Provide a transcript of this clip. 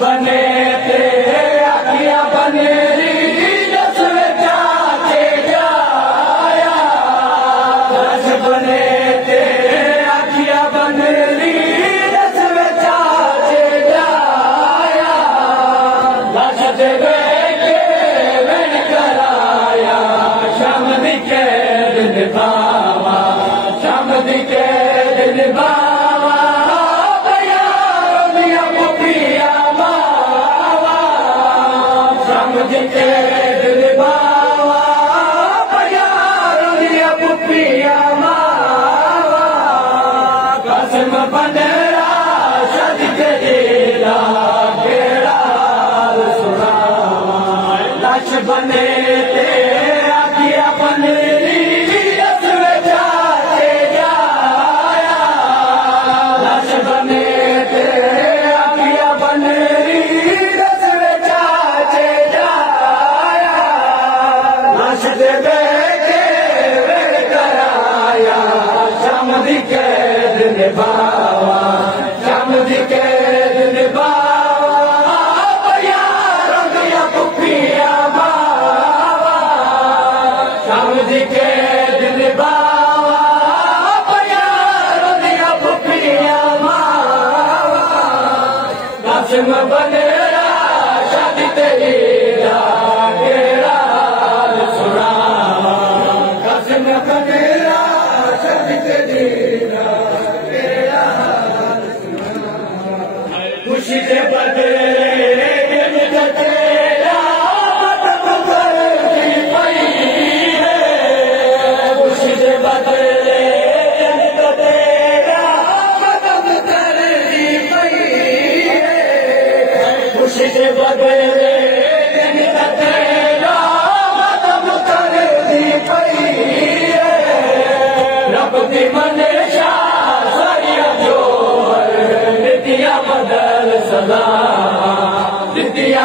बने थे आखिया बने चाचे जाया बने थे आखिया बने चाचे जाया लश देवे के वन कराया शाम दिखे दिन बावा शाम दिखे दिन बावा जिते दिल बावा प्यारिया पुपिया मावा कसम बनेरा शद के दिला केड़ा सुनावा लाश बने ते आखिया बने निभावा चमद कैद निभावा यारों दिया पुखिया मावा चमद कैद निभावा यारों दिया पुखिया मावा कासिम बनेरा शादी तेरी केड़ा सुना कासिम बनेरा शादी तेरी खुशी से बदले तेरा मदद करती पई है खुशी से बदले तेरा मदद करती पई है खुशी से बदले तेरा मदद करती पई है रब की मनीषा सारिया जो दिया बदल सदा दिया